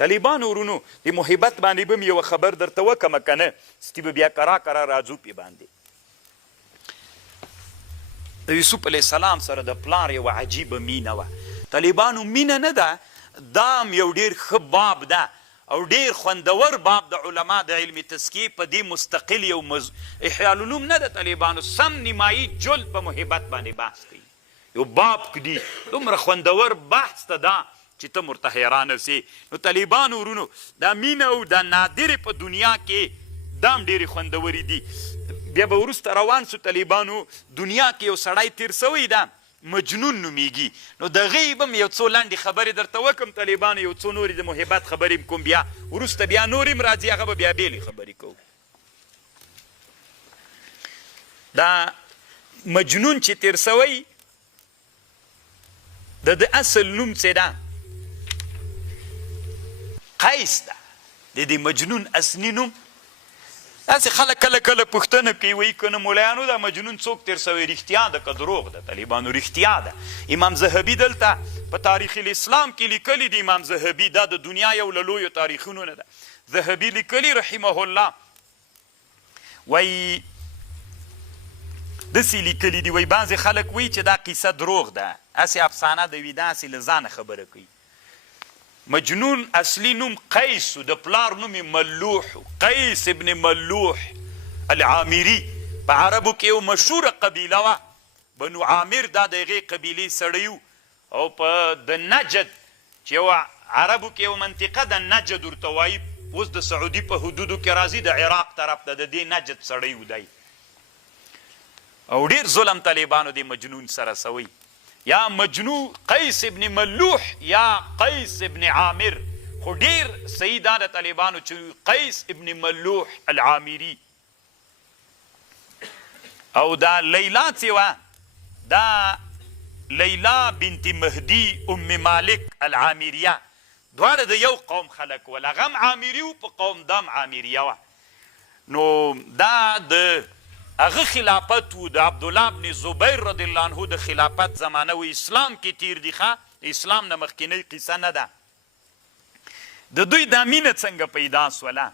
طالبانو ورونو د محبت باندې به م یوه خبر درته وکړمه که نه ستي به بیا کرا راځو پې باندې د یوسف علیه السلام سره د پلار یوه عجیبه مینه وه طالبانو مینه نه ده دا هم یو ډېر ښه باب ده او ډېر خوندور باب د علما د علم تزکیې په دې مستقل یو احیاء العلوم نه ده طالبانو سم نیمایي جل په محبت باندې بحث کوي یو باب کدي دومره خوندور بحث ته دا چې ته ورته حیرانه سې نو طالبانو ورونو دا مینه او دا نادرې په دنیا کې دا هم ډېرې خوندورې دي بیا به وروسته روان سو طالبانو دنیا کې یو سړی تیر سوی ده مجنون نومیږي نو د هغې به م یو څو لنډې خبرې درته وکړم طالبانو یو څو نورې د محبت خبرې م کوم بیا وروسته بیا نورې م راځي هغه به بیا بېلې خبرې کوو دا مجنون چې تیر سوی د اصل نوم څه ده قیس ده د دې مجنون اصلي نوم داسې خلک کله کله پوښتنه کوي وایي که نه مولایانو دا مجنون څوک تیر سوی رښتیا ده که دروغ ده طالبانو رښتیا ده امام ذهبي دلته په تاریخ الاسلام کې لیکلي دي امام ذهبي دا د دنیا یو له لویو تاریخونو نه ده ذهبي لیکلي رحمه الله وایي داسې لیکلي دي وایي بعضې خلک وایي چې دا قیصه دروغ ده هسې افسانه ده وي داسې له ځانه خبره کوي مجنون اصلي نوم قیس و د پلار نوم ملوح قیس ابن ملوح العامري په عربو کې یو مشهوره قبیله وه بنو عامر دا د هغې قبیلې سړی او په د نجد چې یو عربو کې یو منطقه د نجد ورته وایي اوس د سعودي په حدودو کې راځي د عراق طرف ته د دې نجد سړی و دی او ډېر ظلم طالبانو د مجنون سره سوی یا مجنون قیس ابن ملوح یا قیس ابن عامر خو ډېر صحیح دا د طالبانو چې قیس ابن ملوح العامري او دا لیلا چې وه دا لیلا بنت مهدي ام مالک العامریه دواړه د یو قوم خلک ول هغه هم عامري و په قوم دا هم عامریه وه نو دا د هغه خلافت و د عبدالله بن زبیر رضی الله عنه د خلافت زمانه و اسلام کې تیر دي ښه اسلام نه مخکینۍ قصه نه ده د دوی دا مینه څنګه پیدا سوله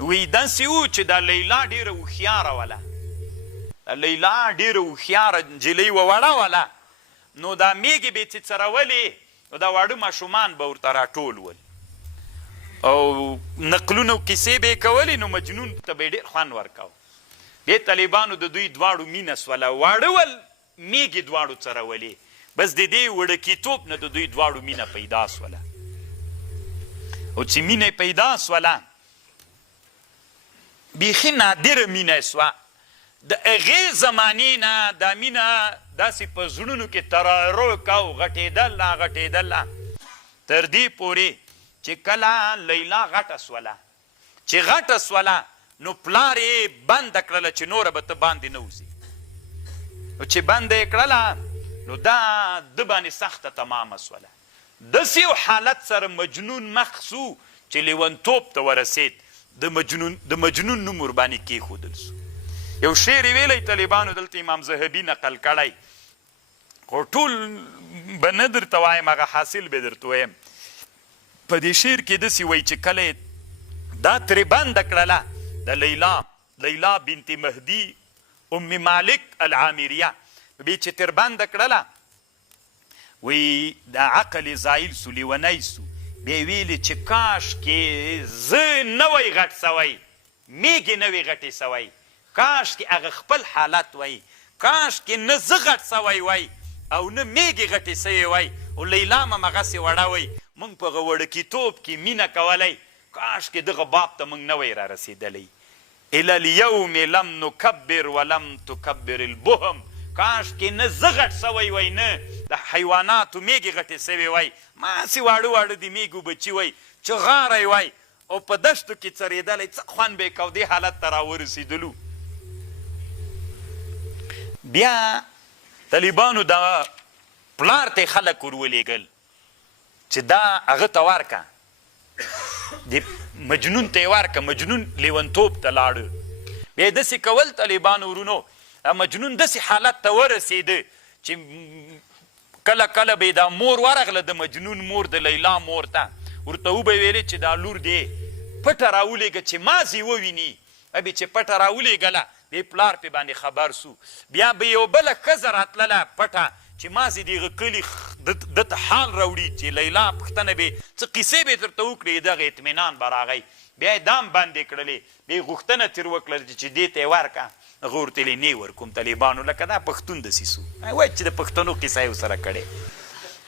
وی داسې و چې دا لیلا ډېره هوښیاره وله لیلا ډېره هوښیاره نجلۍ وه وړه وله نو دا میږې به یې څڅرولې نو دا واړه ماشومان به ورته راټول ول او نقلونه او کیسې به یې کولې نو مجنون ته به یې ډېر خوند ورکاو بیا طالبانو د دوی دواړو مینه سوله واړه ول میږې دواړو څرولې بس د دې وړکیتوب نه د دوی دواړو مینه پیدا سوله او چې مینه پیدا سوله بیخي نادره مینه سوه د هغې زمانې نه دا مینه داسې په زړونو کې ترارو کو غټېدله تر دې پورې چې کله لیلا غټه سوله چې غټه سوله نو پلار یې بنده کړله چې نوره به ته باندې نه وځي نو چې بنده یې کړله نو دا د باندې سخته تمامه سوله داسې یو حالت سره مجنون مخ سو چې لیونتوب ته ورسېد د مجنون نوم ورباندې کېښودل سو یو شعر یې ویلی طالبانو دلته امام ذهبي نقل کړی خو ټول به نه درته وایم هغه حاصل به درته وایم په دې شعر کې داسې وایي چې کله دا ترې بنده کړله د لیلا بنت مهدي ام مالک العامریه بیا چې تر بنده کړله وی د عقل زایل سو لیونی سو بیا ویلې چې کاشکې زه نه وی غټ سوی میږې نه وی غټې سوی کاشکې هغه خپل حالت وی کاشکې نه زه غټ سوی وی او نه میږې غټې سوی وی او لیلا هم همغسې وړه وی موږ په هغه وړکیتوب کې مینه کولی کاشکې دغه باب ته موږ نه وی را رسېدلی الى اليوم لم نکبر ولم تکبر البهم کاشکې نه زه غټ سوی وی نه د حیواناتو میږې غټې سوی وی ماسې واړه واړه د میږو بچي وی چې غاری وی او په دشتو کې څرېدلی څه خوند به یې کو دې حالت ته راورسېدلو بیا طالبانو دا پلار ته خلک ورولېږل چې دا هغه ته ورکه د مجنون ته یې ورکه مجنون لیونتوب ته لاړه بیا یې داسې کول طالبانو ورونو مجنون داسې حالت ته ورسېده چې کله کله به دا مور ورغله د مجنون مور د لیلا مور ته ورته وبه ویلې چې دا لور دی پټه راولېږه چې مازې وویني ابې چې پټه راولېږله بیا پلار پې باندې خبر سو بیا به یو بله ښځه راتلله پټه چې مازې د هغه کلي دته حال راوړي چې لیلا پوښتنه به څه قیسې به یې درته وکړي دغه اطمینان به راغی بیا یې دام باندې کړلې بیا یې غوښتنه ترې وکړله چې دې ته یې ورکړه هغه ورته ویلې نه ورکوم طالبانو لکه دا پښتون داسې سو وایي چې د پښتنو قیسه یې ورسره کړې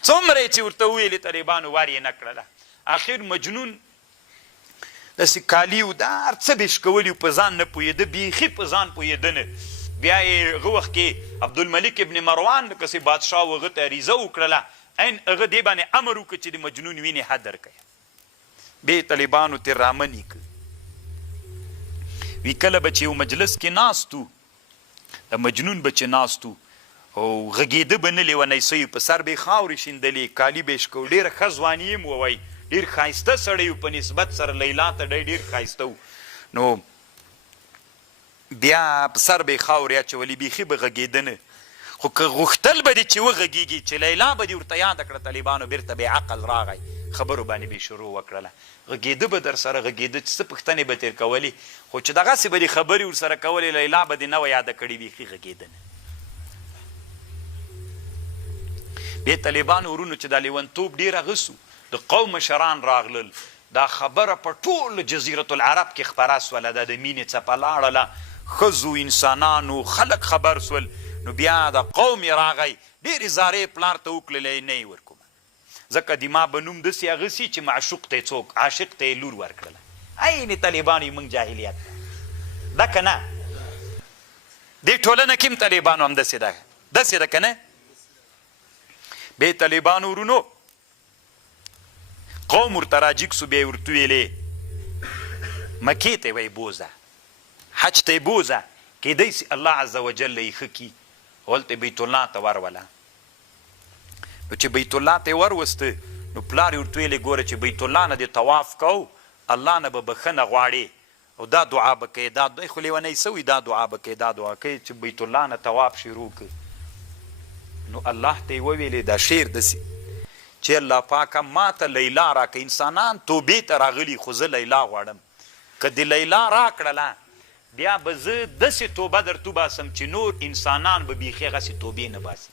څومره یې چې ورته وویلې طالبانو ور یې نه کړله اخر مجنون داسې کالي و دا هر څه به یې شکولي په ځان نه پوهېده بیخي په ځان پوهېده نه بیا یې هغه وخت کې عبدالملک ابن مروان کسې بادشاه و هغه ته عریضه وکړله عین هغه دې باندې امر وکړه چې د مجنون وینې حد درکړئ بیا یې طالبانو ترې رامنې کړ وی کله به چې یو مجلس کې ناست و د مجنون به چې ناست و او غږېده به نه لیونی سوی په سر به یې خاورې شیندلې کالي به یې شکو ډېره ښه ځواني یې م ووایي ډېر ښایسته سړی و په نسبت سره لیلا ته ډېر ښایسته و نو بیا په سر به یې خاورې اچولې بیخي به غږېده نه خو که غوښتل به دې چې وغږېږي چې لیلا به دې ورته یاده کړه طالبانو بېرته به یې عقل راغی خبرو باندې به یې شروع وکړله غږېده به در سره غږېده چې څه پوښتنې به تېر کولې خو چې دغسې به دې خبرې ورسره کولې لیلا به دې نه وه یاده کړې بیخي غږېده نه بیا طالبانو ورونو چې دا لیونتوب ډېر هغه سو د قوم مشران راغلل دا خبره په ټول جزیرة العرب کې خپره سوله دا د مینې څپه لاړله ښځو انسانانو خلک خبر سول نو بیا د قوم یې راغی ډېرې زارې پلار ته وکړلې نه یې ورکومه ځکه د ما به نوم داسې هغه سي چې معشوق ته یې څوک عاشق ته یې لور ورکړله عین طالبانو یې موږ جاهلیت ده که نه دې ټولنه کې هم طالبانو هم داسې ده که نه بیا طالبانو ورونو قوم ورته راجیګ سو بیا یې ورته ویلې مکې ته وی بوزه حج ته یې بوزه کیدی سي الله عز وجل یې ښه کي هلته بیت الله ته وروله نو چې بیت الله ته یې وروسته نو پلار یې ورته ویلې ګوره چې بیت الله نه دې طواف کو الله نه به بښنه غواړې او دا دعا به کوې دا دی خو لیونی سوي دا دعا به کوې دا دعا کوې چې بیت الله نه طواف شروع کړ نو الله ته یې وویلې دا شعر داسې چې الله پاکه ما ته لیلا راکړه انسانان توبې ته راغلي خو زه لیلا غواړم که د لیلا راکړله بیا به زه داسې توبه درته وباسم چې نور انسانان به بیخي هغسې توبې نه باسي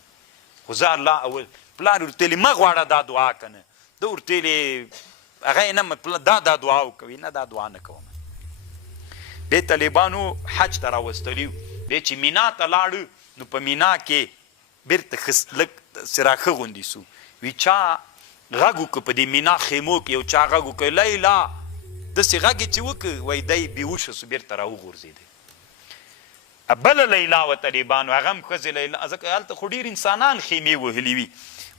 خو زه الله اول پلار ورته ویلې مه غواړه دا دعا که نه ده ورته ویلې هغه یې نه دا دعا وکوي نه دا دعا نه کوم بیا طالبانو حج ته راوستلي بیا چې مینا ته لاړو نو په مینا کې بېرته لږ سراخه غوندې سو وی چا غږ وکړه په دې مینا خیمو کې یو چا غږ وکړه لیلا داسې غږ یې چې وکړه وایي دی بېهوشه سو بېرته راوغورځېده بله لیلا وه طالبانو هغه هم ښځې لیلا ځکه هلته خو ډېر انسانان خیمې وهلي وي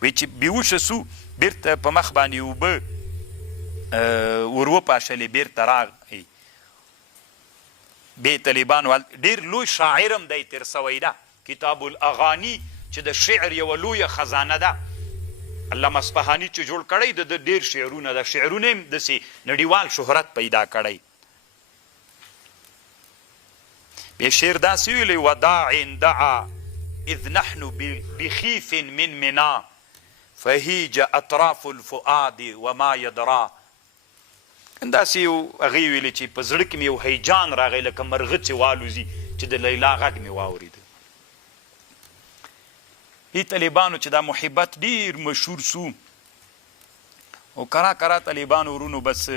وایي چې بېهوشه سو بېرته په مخ باندې اوبه ور وپاشلې بېرته راغی بې طالبانو ډېر لوی شاعر هم دی تېر سوی ده کتاب الاغاني چې د شعر یوه لویه خزانه ده علامه اصفهاني چې جوړ کړی د ډېر شعرونه ده شعرونه هم داسې نړیوال شهرت پیدا کړی بیا شعر داسې ویلی وداع دعا اذ نحن بخیف من منا فهیج اطراف الفؤاد وما یدرا داسې یو هغې ویلي چې په زړه کې مې یو هیجان راغی لکه مرغه چې والوځي چې د لیلا غږ مې واورېده طالبانو چې دا محبت ډیر مشهور سو او کرا طالبانو ورونو بس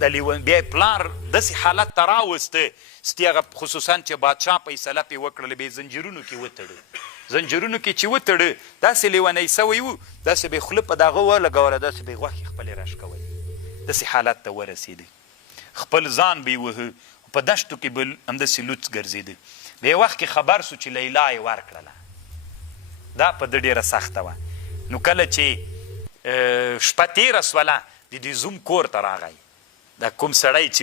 د بیا پلار داسې حالت ته راوسته ستې هغه خصوصا چې بادشاه فیصله پرې وکړله بیا زنجیرونو کې وتړه زنجیرونو کې چې وتړه داسې لیونی سوی و داسې به یې خوله په دغه ولګوله داسې به یې غوښې خپلې راښکولې داسې حالت ته ورسېده خپل ځان به یې وهه په دشتو کې به همداسې لوڅ ګرځېده بیا یو وخت کې خبر سو چې لیلا یې ورکړله دا په ده ډېره سخته وه نو کله چې شپه تېره سوله د دې زوم کور ته راغی دا کوم سړی چې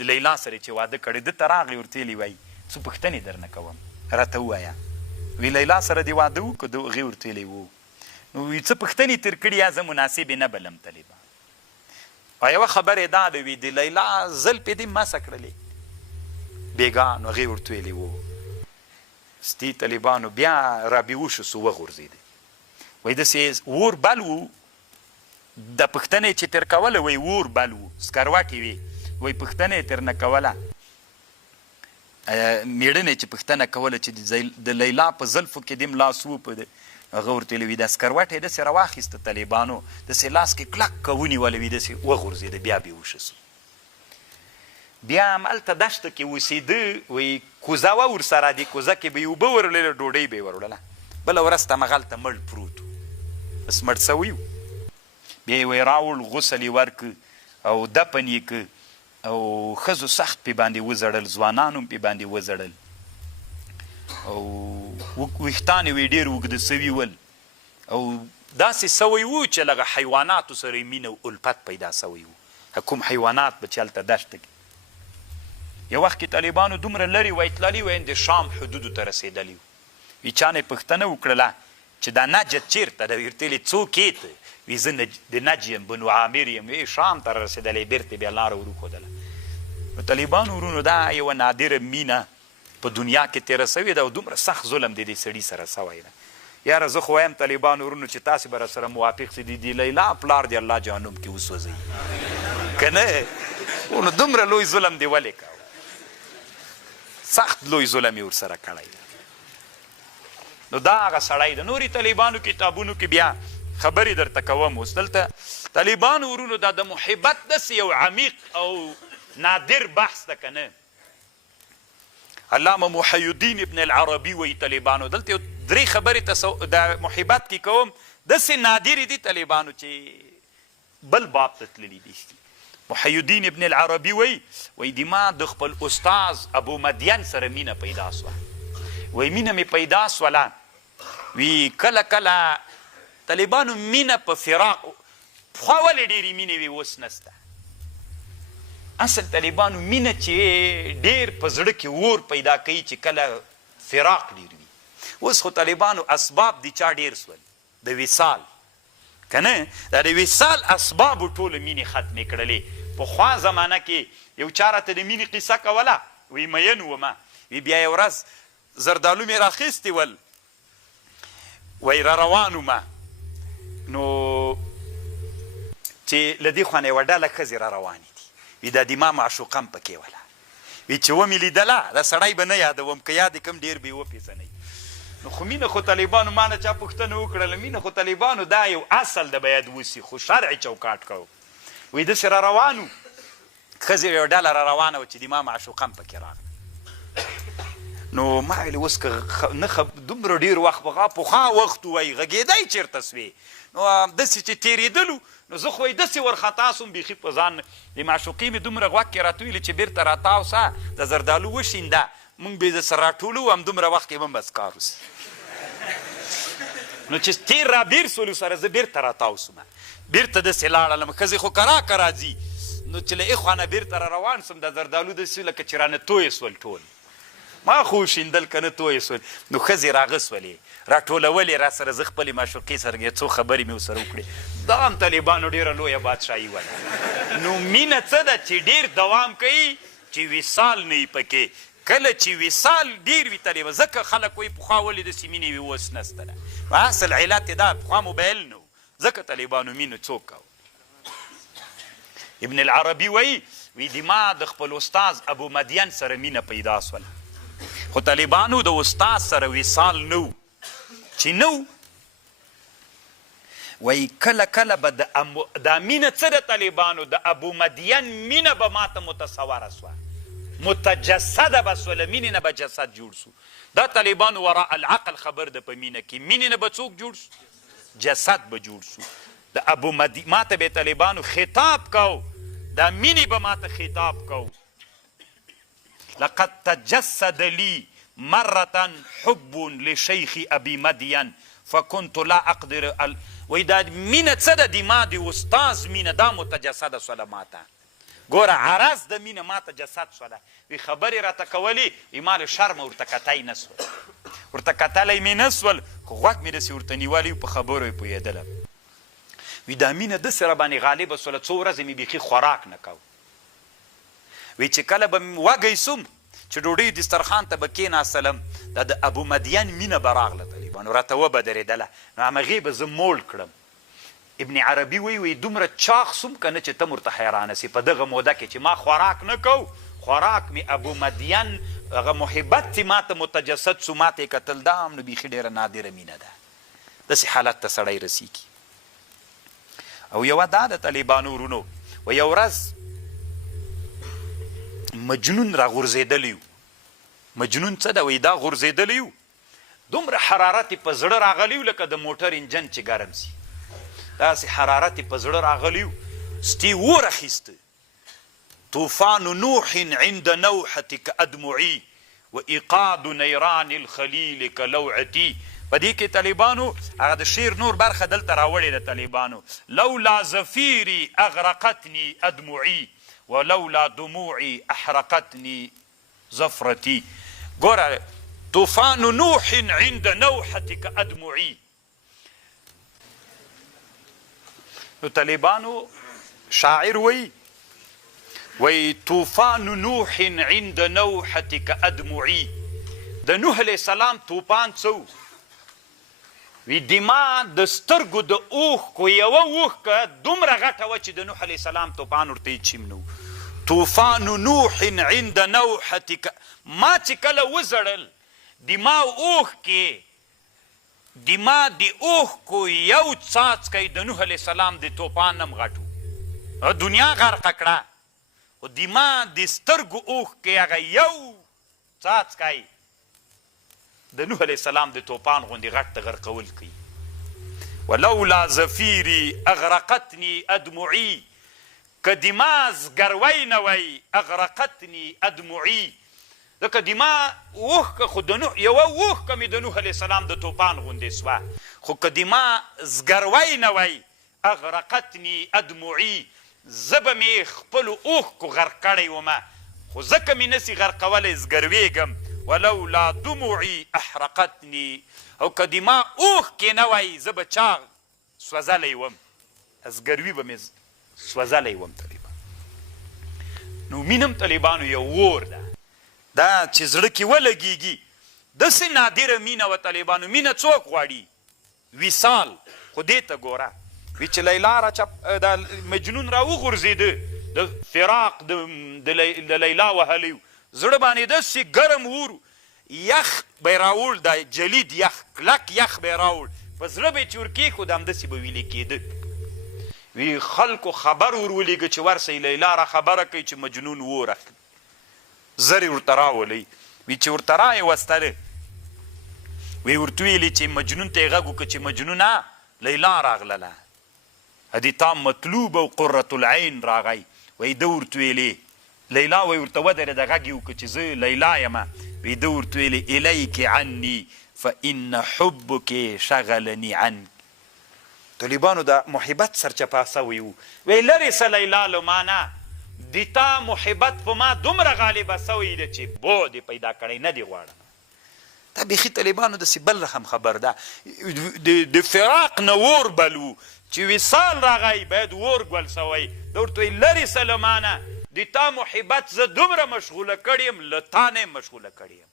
د لیلا سره چې واده کړی ده ته راغی ورته ویلي وایي څه پوښتنې درنه کوم راته ووایه وی لیلا سره دې واده وکړو ده هغې ورته ویلی و نو وی څه پوښتنې تېر کړي یا زه مناسبې نه بلم طالبان او یوه خبره یې دا ده وي د لیلا زلفې دې مسه کړلې بېګا نو هغې ورته ویلي و ستی طالبانو بیا را بیهوشه سو وغورځېده وایي داسې اور بل و د پوښتنه یې چې تر کوله وایي اور بل و سکروټې وې وایي پوښتنه یې تر نه کوله مېړنې چې پوښتنه کوله چې د لیلا په زلفو کې دې لاس و په هغه ورته ویلي دا سکروټ یې داسې راواخیسته طالبانو داسې لاس کې کلک ونیولی وي داسې وغورځېده بیا بېهوشه سو بیا همالته دشته کې اوسېده وایي کوزه وه ورسره دې کوزه کې به یې اوبه ورلله ډوډۍ به یې وروړله بله ورځ ته همغلته مړ پروت و بس مړ سوی و بیا یې وایي راوړ غسل یې ورکړ او دفن یې که او ښځو سخت پې باندې وزړل ځوانان هم پې باندې وزړل او ویښتان یې ډېر اوږده سوي ول او داسې سوی و چې لږه حیواناتو سره یې مینه او الفت پیدا سوی و کوم حیوانات به چې هلته دشته کې یو وخت کې طالبانو دومره لرې وای تللي وای د شام حدودو ته رسېدلي وو وي چا نه یې پوښتنه وکړله چې دا نجد چېرته ده ورته ویلې څوک یې ته وي زه د نج یم بنو عامر یم وی شام ته رسېدلی بېرته بیا لاره وروښودله نو طالبانو ورونو دا یوه نادره مینه په دنیا کې تېره سوې ده او دومره سخت ظلم د دې سړي سره سوی ده یاره زه خو وایم طالبانو ورونو چې تاسې به راسره موافق سي د لیلا پلار د الله جهنم کې وسوځئ که نه نو دومره لوی ظلم دې ولې کوه سخت لوی ظلم یې ورسره کړی ده نو دا هغه سړی د نورې طالبانو کتابونو کې بیا خبرې درته کوم اوس دلته طالبانو ورونو دا د محبت داسې یو عمیق او نادر بحث ده که نه علامه محی الدین ابن العربي وایي طالبانو دلته یو درې خبرې د محبت کې کوم داسې نادرې دي طالبانو چې بل باب ته تللي دي محی الدین ابن العربي وایي د ما د خپل استاز ابو مدین سره مینه پیدا سوه وایي مینه مې پیدا سوله وی کله کله طالبانو مینه په فراق پخوا ولې ډېرې مینې وي اوس نسته اصل طالبانو مینه چې ډېر په زړه کې اور پیدا کوي چې کله فراق ډېر وي اوس خو طالبانو اسباب د چا ډېر سول د وصال که نه دا د وصال اسبابو ټولو مینې ختمې کړلې پخوا زمانه کې یو چا راته د مینې قصه کوله وی مین ومه وی بیا یو ورځ زردالو مې راخیستې ول وی را روان ومه نو چې له دې خوا نه یوه ډله ښځې را روانې دي وي دا د ما معشوقه هم پکې وله وي چې ومې لیدله دا سړی به نه یادوم که یاد یې کم ډېر به یې وپېژنئ نو خو مینه خو طالبانو ما نه چا پوښتنه وکړله مینه خو طالبانو دا یو اصل د باید وسي خو شرعي چوکاټ کو وایي داسې را روان وو ښځې یوه ډله را روانه وه چې د ما معشوقه هم پکې راغله نو ما ویلې اوس که نه دومره ډېر وخت پخوا وخت ووایي غږېدی چېرته سوې نو داسې چې تېرېدلو نو زه خو یې داسې ورخطا سوم بیخي په ځان د معشوقې مې دومره غوږ کې راته ویلې چې بېرته راتاو سه د زردالو وشینده موږ به یې درسره راټولو همدومره وخت کې به هم بس کار وسي نو چې تېر را بېر سولو سره زه بېرته راتاو سومه بېرته داسې لاړلم ښځې خو کراکه راځي نو چې له اخوا نه بېرته را روان سوم د زردالو داسې لکه چې رانه تویې سول ټول ما خو وشیندل که نه تویې سول نو ښځې راغه سولې راټولولې را سره زه خپلې معشوقې سره څو خبرې مې ورسره وکړې دا هم طالبانو ډېره لویه بادشاهي وله نو مینه څه ده چې ډېر دوام کوي چې وصال نه وي پکې کله چې وصال ډېر وي طالبه ځکه خلک وایي پخوا ولې داسې مینې وي اوس نسته ده اصل علت یې دا پخوا موبایل نه و ځکه طالبانو مینه څوک کوه ابن العربي وایي د ما د خپل استاز ابو مدین سره مینه پیدا سوله خو طالبانو د استاد سره وصال نه و چې نه و وایي کله کله به دا مینه څه د طالبانو د ابو مدین مینه به ماته متصوره سوه متجسده به سوله مینې نه به جسد جوړ سو دا طالبانو وراء العقل خبر ده په مینه کې مینې نه به څوک جوړ سو جسد به جوړ سو د ابو مدین ماته به طالبانو خطاب کو دا مینې به ماته خطاب کو لقد تجسد لي مرة حب لشيخ أبي مدين فكنت لا أقدر وی دا مینه څه ده د ما د استاز مینه دا متجسده سوله ماته ګوره عرض د مینه ماته جسد سوله وی خبرې راته کولې وی ما له شرمه ورته کتی نه سول ورته کتلی مې نه سول خو غوږ مې داسې ورته نیولی په خبرو یې پوهېدلم وی دا مینه داسې راباندې غالبه سوله څو ورځې مې بیخي خوراک نه کو وی چې کله به وږی سوم چې ډوډۍ دسترخوان ته به کېناستلم دا د ابو مدین مینه به راغله طالبانو راته وبه درېدله نو همغې به زه موړ کړم ابن عربي وی دومره چاق سوم کنه چې ته ورته حیرانه سي په دغه موده کې چې ما خوراک نه کو خوراک می ابو مدین هغه محبت چې ما ته متجسد سو ما ته کتل دا هم نو بیخي ډېره نادره مینه ده داسې حالت ته سړی رسیږي او یوه دا د طالبانو ورونو و یو ورځ مجنون را غورځېدلی و مجنون څه ده وایي دا غورځېدلی و دومره حرارت یې په زړه راغلی و لکه د موټر انجن چې ګرم سي داسې حرارت یې په زړه راغلی و سټي اور اخیسته طوفان نوح عند نوحتك ادمعي وايقاد نيران الخليل كلوعتي په دې کې طالبانو هغه د شعر نور برخه دلته راوړې د طالبانو لولا زفيري اغرقتني ادمعي ولولا دموعي احرقتني زفرتي ګوره طوفان نوح عند نوحتك ادمعي نو طالبانو شاعر وی طوفان نوح عند نوحتك ادمعي د نوح علیه السلام طوفان څه وی دما د سترګو د اوښکو یوه اوښکه دومره غټه وه چې د نوح علیه السلام طوفان ورته هېڅ شي نه طوفان نوح عند نوحتك ما چې کله وزړل دما اوښکې دما د اوښکو یو څاڅکی د نوح علیه السلام د طوفان هم غټ و دنیا غرقه کړه خو دما د سترګو اوښکې هغه یو څاڅکی د نوح علیه السلام د طوفان غوندې غټ ته غرقول کوي ولولا زفیري اغرقتني ادمعي که دما زګروی نه وی اغرقتني ادمعي ځکه دما اوښکه خو یوه اوښکه مې د نوح علیه السلام د طوفان غوندې سوه خو که دما زګروی نه وی اغرقتني ادمعي زه به مې خپلو اوښکو غرق کړی ومه خو ځکه مې نسي غرقولی زګرویږم ولولا دموعي احرقتني او که دما اوښکې نه وی زه به چا سوځلی وم زګروي به مې سوځلی وم طالبان نو مینم طالبانو یو اور ده دا چې زړه کې ولګېږي داسې نادره مینه وه طالبانو مینه څوک غواړي وصال خو دې ته ګوره وی چې لیلا دا مجنون را وغورځېده د فراق د لیلا وهلی و زړه باندې داسې ګرم اور یخ به یې راوړ دا جلید یخ کلک یخ به یې راوړ په زړه به یې چې ورکېښود همداسې به ویلې کېده وی خلکو خبر ور ولیږه چې ورسئ لیلا را خبره کوي چې مجنون اور اخلي زر یې ورته راولئ وی چې ورته را یې وستلې وی ورته ویلې چې مجنون ته یې غږ وکړه چې مجنونه لیلا راغلله ادي تا مطلوب او قرة العین راغی وی ده ورته ویلې لیلا وی ورته ودرېده غږ یې وکړه چې زه لیلا یمه وی ده ورته ویلې الیک عني فان حبک شغلني عنک طالبانو د محبت سرچپه سوی و وی لرې سه لیلا له ما نه د تا محبت په ما دومره غالبه سوی ده چې بو دې پیدا کړی نه دې غواړم دا بیخي طالبانو داسې بل رقم خبر ده د فراق نه اور بل و چې وصال راغی باید اور ګل سوی ده ورته وایي لرې سه له ما نه د تا محبت زه دومره مشغوله کړی یم له تا نه یې مشغوله کړی یم